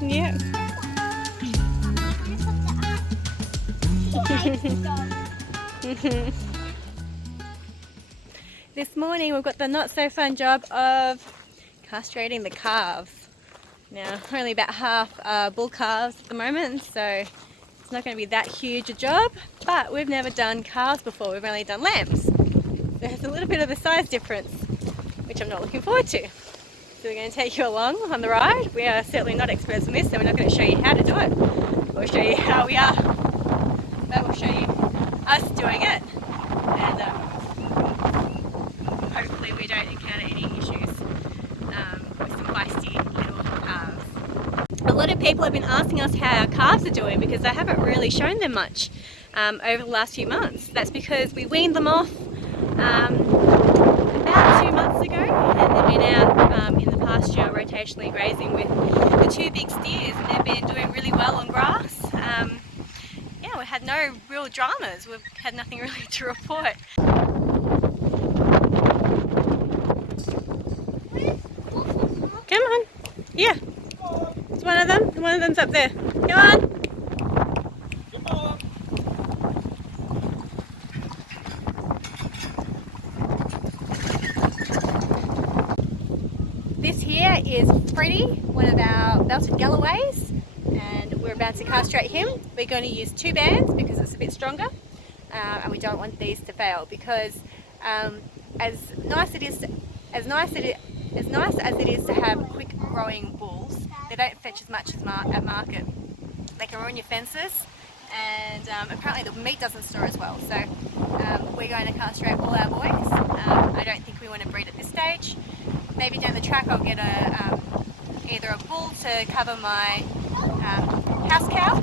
Yeah. This morning we've got the not so fun job of castrating the calves. Now only about half bull calves at the moment, so it's not going to be that huge a job, but we've never done calves before, we've only done lambs. There's a little bit of a size difference, which I'm not looking forward to. So we're going to take you along on the ride. We are certainly not experts in this, so we're not going to show you how to do it. We'll show you how we are, but we'll show you us doing it. And hopefully we don't encounter any issues with some feisty little calves. A lot of people have been asking us how our calves are doing because I haven't really shown them much over the last few months. That's because we weaned them off about 2 months ago, and they've been out in the pasture rotationally grazing with the two big steers, and they've been doing really well on grass. Yeah, we had no real dramas, we've had nothing really to report. Come on, yeah, it's one of them's up there, come on. This here is Freddie, one of our belted Galloways, and we're about to castrate him. We're going to use 2 bands because it's a bit stronger, and we don't want these to fail because as nice as it is to have quick growing bulls, they don't fetch as much as at market. They can ruin your fences, and apparently the meat doesn't store as well. So we're going to castrate all our boys. I don't think we want to breed at this stage. Maybe down the track I'll get either a bull to cover my house cow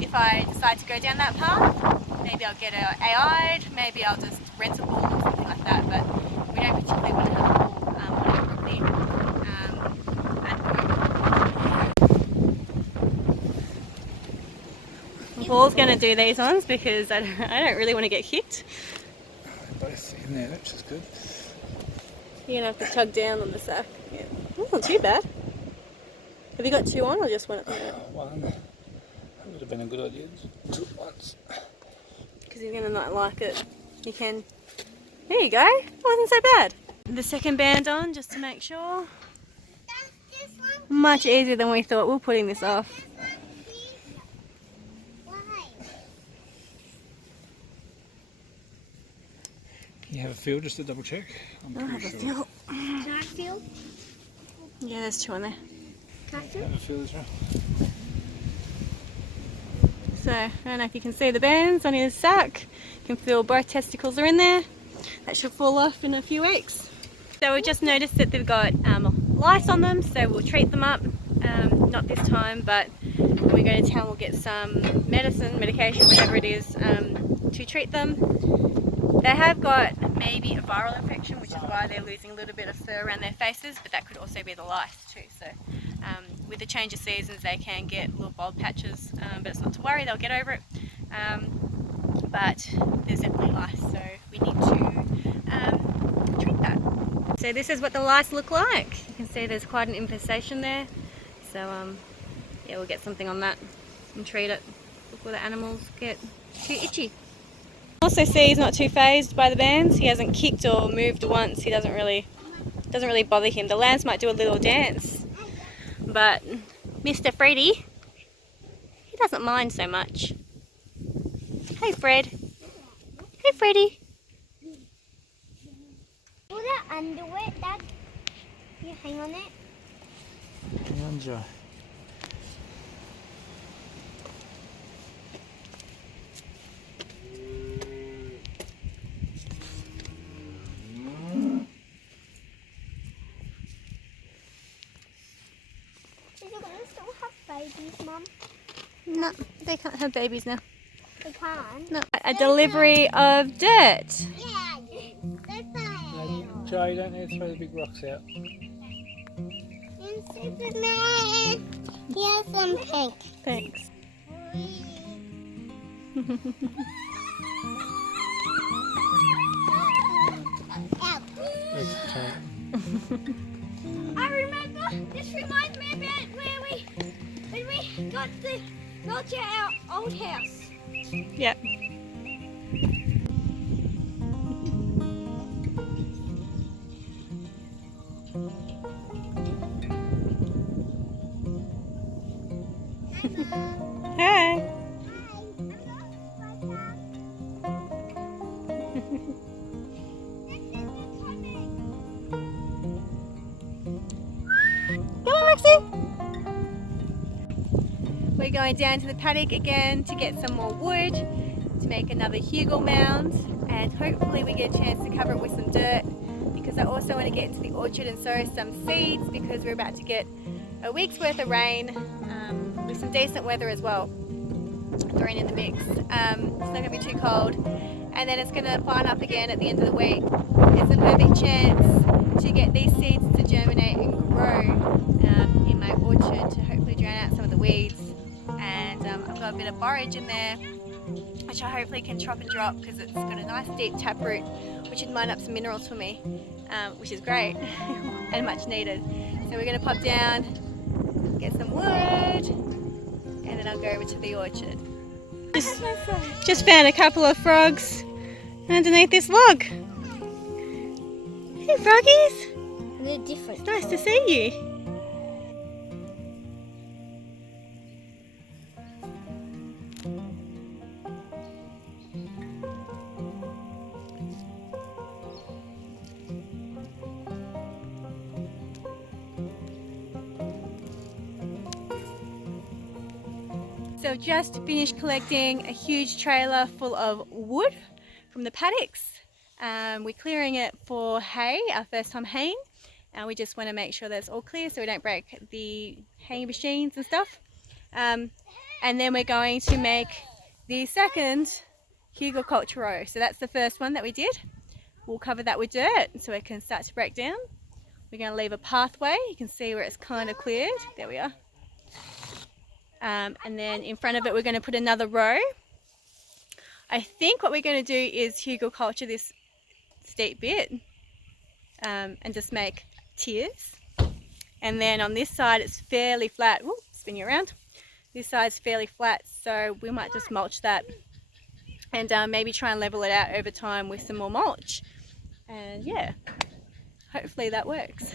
if I decide to go down that path. Maybe I'll get an AI'd, maybe I'll just rent a bull or something like that, but we don't particularly want to have a bull on our property at the moment. Paul's going to do these ones because I don't really want to get kicked. They're both in there, which is good. You're going to have to tug down on the sack. Yeah. That's not too bad. Have you got 2 on or just one at the moment? One. That would have been a good idea. 2 at once. Because you're going to not like it. You can... There you go. It wasn't so bad. The second band on just to make sure. Much easier than we thought. We're putting this off. Can you have a feel just to double check? I'll have a feel. Can I feel? Yeah, there's 2 on there. Can I feel? Have a feel as well. So, I don't know if you can see the bands on his sack. You can feel both testicles are in there. That should fall off in a few weeks. So we just noticed that they've got lice on them, so we'll treat them up. Not this time, but when we go to town we'll get some medication, whatever it is, to treat them. They have got maybe a viral infection, which is why they're losing a little bit of fur around their faces, but that could also be the lice too. So with the change of seasons they can get little bald patches, but it's not to worry, they'll get over it. But there's definitely lice, so we need to treat that. So this is what the lice look like. You can see there's quite an infestation there. So yeah, we'll get something on that and treat it before the animals get too itchy. Also see he's not too phased by the bands. He hasn't kicked or moved once. He doesn't really bother him. The lambs might do a little dance, but Mr. Freddie, he doesn't mind so much. Hey Fred. Hey Freddie. Put it under it, Dad. You hang on it. Hang on, Joe. Is it going to still have babies, Mum? No, they can't have babies now. They can. No. A delivery of dirt. Yeah, they're fine. Joe, you don't need to throw the big rocks out. And Superman, here's some pink. Thanks. Ow. Thanks, Joe. I remember This reminds me about when we got the mulch at our old house. Yep. Hey. Come on, Rexy. We're going down to the paddock again to get some more wood to make another hugel mound, and hopefully we get a chance to cover it with some dirt, because I also want to get into the orchard and sow some seeds, because we're about to get a week's worth of rain with some decent weather as well thrown in the mix. It's not going to be too cold, and then it's going to fine up again at the end of the week. It's a perfect chance to get these seeds to germinate and grow in my orchard to hopefully drown out some of the weeds. And I've got a bit of forage in there, which I hopefully can chop and drop, because it's got a nice deep taproot, which should mine up some minerals for me, which is great and much needed. So we're going to pop down, get some wood, and then I'll go over to the orchard. Just found a couple of frogs underneath this log. Hey froggies! They're different. It's nice to see you. So I've just finished collecting a huge trailer full of wood from the paddocks. We're clearing it for hay, our first time haying, and we just want to make sure that it's all clear so we don't break the haying machines and stuff. And then we're going to make the second hugel culture row. So that's the first one that we did. We'll cover that with dirt so it can start to break down. We're going to leave a pathway. You can see where it's kind of cleared. There we are. And then in front of it we're going to put another row. I think what we're going to do is hugel culture this steep bit and just make tiers. And then on this side it's fairly flat. Whoop, spin you around. This side's fairly flat, so we might just mulch that and maybe try and level it out over time with some more mulch. And yeah, hopefully that works.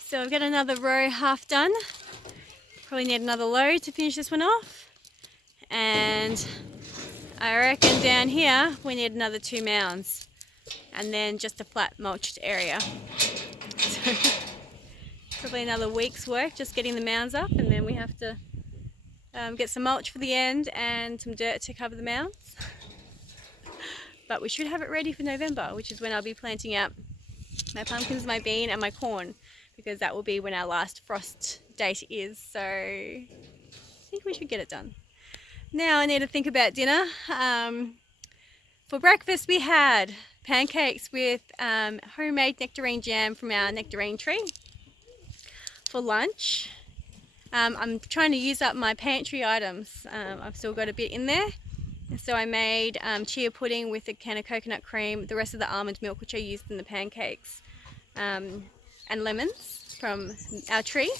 So I've got another row half done. Probably need another load to finish this one off, and I reckon down here we need another 2 mounds and then just a flat mulched area. So probably another week's work just getting the mounds up, and then we have to get some mulch for the end and some dirt to cover the mounds. But we should have it ready for November, which is when I'll be planting out my pumpkins, my bean and my corn, because that will be when our last frost date is. So I think we should get it done. Now I need to think about dinner. For breakfast we had pancakes with homemade nectarine jam from our nectarine tree. For lunch I'm trying to use up my pantry items. I've still got a bit in there. So I made chia pudding with a can of coconut cream, the rest of the almond milk which I used in the pancakes, and lemons from our tree.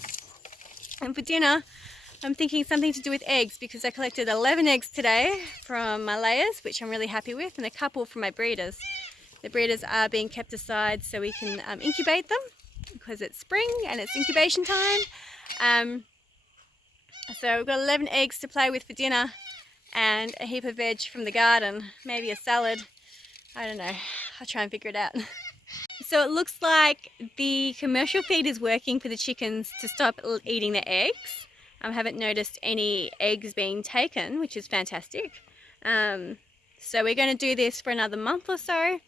And for dinner I'm thinking something to do with eggs, because I collected 11 eggs today from my layers, which I'm really happy with, and a couple from my breeders. The breeders are being kept aside so we can incubate them, because it's spring and it's incubation time. So we've got 11 eggs to play with for dinner, and a heap of veg from the garden, maybe a salad. I don't know, I'll try and figure it out. So it looks like the commercial feed is working for the chickens to stop eating the eggs. I haven't noticed any eggs being taken, which is fantastic. So we're going to do this for another month or so,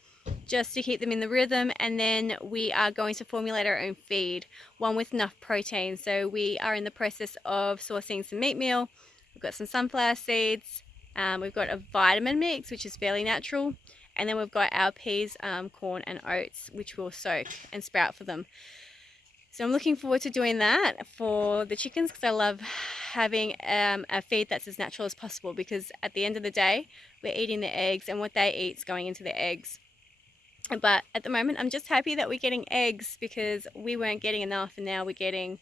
just to keep them in the rhythm, and then we are going to formulate our own feed, one with enough protein. So we are in the process of sourcing some meat meal. We've got some sunflower seeds, we've got a vitamin mix which is fairly natural, and then we've got our peas, corn and oats which we'll soak and sprout for them. So I'm looking forward to doing that for the chickens, because I love having a feed that's as natural as possible, because at the end of the day we're eating the eggs and what they eat is going into the eggs. But at the moment I'm just happy that we're getting eggs, because we weren't getting enough, and now we're getting,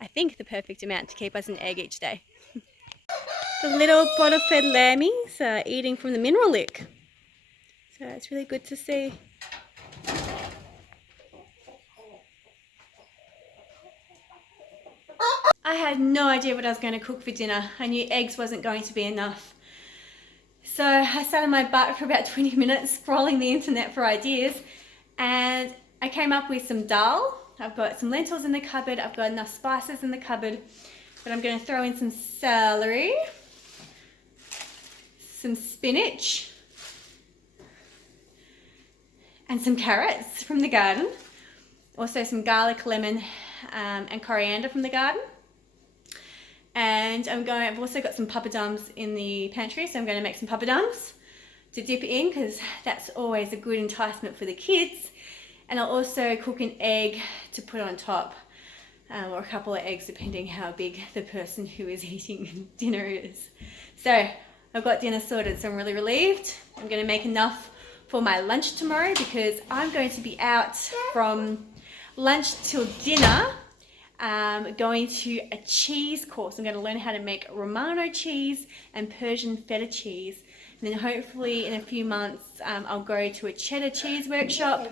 I think, the perfect amount to keep us an egg each day. The little bottle fed lammies are eating from the mineral lick, so it's really good to see. I had no idea what I was going to cook for dinner. I knew eggs wasn't going to be enough. So I sat on my butt for about 20 minutes scrolling the internet for ideas, and I came up with some dal. I've got some lentils in the cupboard, I've got enough spices in the cupboard, but I'm going to throw in some celery, some spinach, and some carrots from the garden. Also some garlic, lemon, and coriander from the garden. And I've also got some papadums in the pantry, so I'm going to make some papadums to dip in, because that's always a good enticement for the kids. And I'll also cook an egg to put on top, or a couple of eggs depending how big the person who is eating dinner is. So I've got dinner sorted, so I'm really relieved. I'm going to make enough for my lunch tomorrow, because I'm going to be out from lunch till dinner, going to a cheese course. I'm going to learn how to make Romano cheese and Persian feta cheese. And then hopefully in a few months I'll go to a cheddar cheese workshop,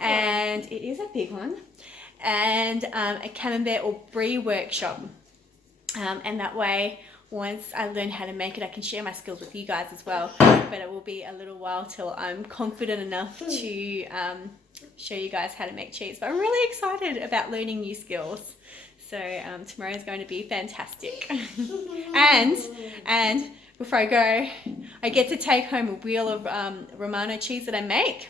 and it is a big one, and a camembert or brie workshop. And that way, once I learn how to make it, I can share my skills with you guys as well. But it will be a little while till I'm confident enough to show you guys how to make cheese. But I'm really excited about learning new skills. So tomorrow is going to be fantastic. and before I go, I get to take home a wheel of Romano cheese that I make,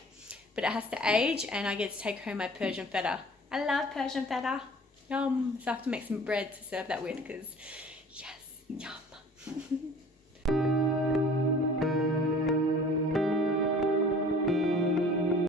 but it has to age, and I get to take home my Persian feta. I love Persian feta. Yum. So I have to make some bread to serve that with, because yes, yum.